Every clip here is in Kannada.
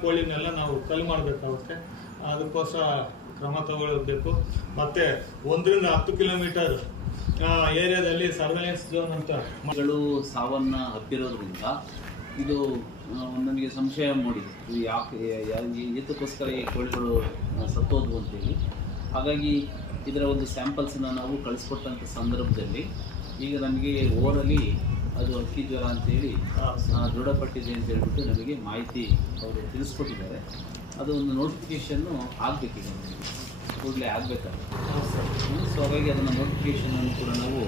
ಕೋಳಿನೆಲ್ಲ ನಾವು ಕಲ್ ಮಾಡಬೇಕಾಗುತ್ತೆ ಅದಕ್ಕೋಸ್ಕರ ಕ್ರಮ ತಗೊಳ್ಬೇಕು. ಮತ್ತೆ ಒಂದರಿಂದ ಹತ್ತು ಕಿಲೋಮೀಟರ್ ಏರಿಯಾದಲ್ಲಿ ಸರ್ವೆಲೆನ್ಸ್ ಝೋನ್ ಅಂತ ಮಗಳು ಸಾವನ್ನ ಹಬ್ಬಿರೋದ್ರಿಂದ ಇದು ಆ, ನನಗೆ ಸಂಶಯ ಮೂಡಿದೆ. ಇದು ಯಾಕೆ ಏತಕ್ಕೋಸ್ಕರ ಈ ಕೋಳಿಗಳು ಸತ್ತೋದು ಸತ್ತೋದ್ವು ಅಂತೇಳಿ. ಹಾಗಾಗಿ ಇದರ ಒಂದು ಸ್ಯಾಂಪಲ್ಸನ್ನು ನಾವು ಕಳಿಸ್ಕೊಟ್ಟಂಥ ಸಂದರ್ಭದಲ್ಲಿ ಈಗ ನಮಗೆ ಓರಲಿ ಅದು ಅಕ್ಕಿ ಜ್ವರ ಅಂತೇಳಿ ದೃಢಪಟ್ಟಿದೆ ಅಂತ ಹೇಳ್ಬಿಟ್ಟು ನಮಗೆ ಮಾಹಿತಿ ಅವರು ತಿಳಿಸ್ಕೊಟ್ಟಿದ್ದಾರೆ. ಅದು ಒಂದು ನೋಟಿಫಿಕೇಷನ್ನು ಆಗಬೇಕಿದೆ ನಮಗೆ. ಕೂಡಲೇ ಆಗಬೇಕಾಗುತ್ತೆ. ಸೊ ಹಾಗಾಗಿ ಅದನ್ನು ನೋಟಿಫಿಕೇಷನನ್ನು ಕೂಡ ನಾವು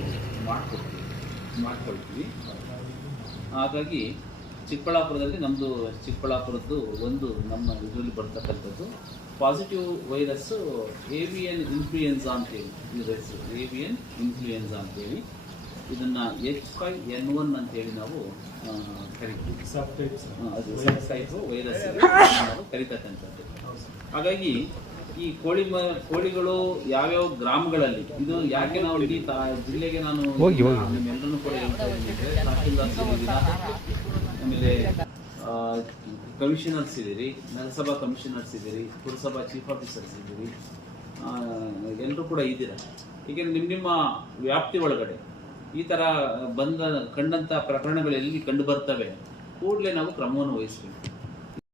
ಮಾಡಿಕೊಡ್ತೀವಿ ಮಾಡಿಕೊಳ್ತೀವಿ. ಹಾಗಾಗಿ ಚಿಕ್ಕಬಳ್ಳಾಪುರದಲ್ಲಿ ನಮ್ಮದು ಚಿಕ್ಕಬಳ್ಳಾಪುರದ್ದು ಒಂದು ನಮ್ಮ ಇದರಲ್ಲಿ ಬರ್ತಕ್ಕಂಥದ್ದು ಪಾಸಿಟಿವ್ ವೈರಸ್ಸು ಏವಿಯನ್ ಇನ್ಫ್ಲೂಯೆನ್ಸಾ ಅಂತೇಳಿ ಈ ವೈರಸ್ ಏವಿಯನ್ ಇನ್ಫ್ಲೂಯೆನ್ಸಾ ಅಂತೇಳಿ. ಇದನ್ನು ಎಚ್ ಫೈವ್ ಎನ್ ಒನ್ ಅಂತೇಳಿ ನಾವು ಕರಿತೀವಿ. ಸಬ್ ಟೈಪ್ಸ್ ಆ, ಅದು ಸಬ್ ಟೈಪು ವೈರಸ್ ನಾವು ಕರಿತಕ್ಕಂಥದ್ದು. ಹಾಗಾಗಿ ಈ ಕೋಳಿ ಮ ಕೋಳಿಗಳು ಯಾವ್ಯಾವ ಗ್ರಾಮಗಳಲ್ಲಿ ಇದು ಯಾಕೆ ನಾವು ಇಡೀ ತಾ ಜಿಲ್ಲೆಗೆ ನಾನು ನಿಮ್ಮೆಲ್ಲರೂ ಕೂಡ ಹೇಳ್ತಾ ಇದ್ದೀನಿ. ತಹಸೀಲ್ದಾರ್ಸ್ ಆಮೇಲೆ ಕಮಿಷನರ್ಸ್ ಇದ್ದೀರಿ ನಗರಸಭಾ ಕಮಿಷನರ್ಸ್ ಇದ್ದೀರಿ ಪುರಸಭಾ ಚೀಫ್ ಆಫೀಸರ್ಸ್ ಇದ್ದೀರಿ ಎಲ್ಲರೂ ಕೂಡ ಇದ್ದೀರಾ? ಈಗ ನಿಮ್ಮ ನಿಮ್ಮ ವ್ಯಾಪ್ತಿ ಒಳಗಡೆ ಈ ಥರ ಬಂದ ಕಂಡಂಥ ಪ್ರಕರಣಗಳು ಎಲ್ಲಿ ಕಂಡು ಬರ್ತವೆ ಕೂಡಲೇ ನಾವು ಕ್ರಮವನ್ನು ವಹಿಸಬೇಕು.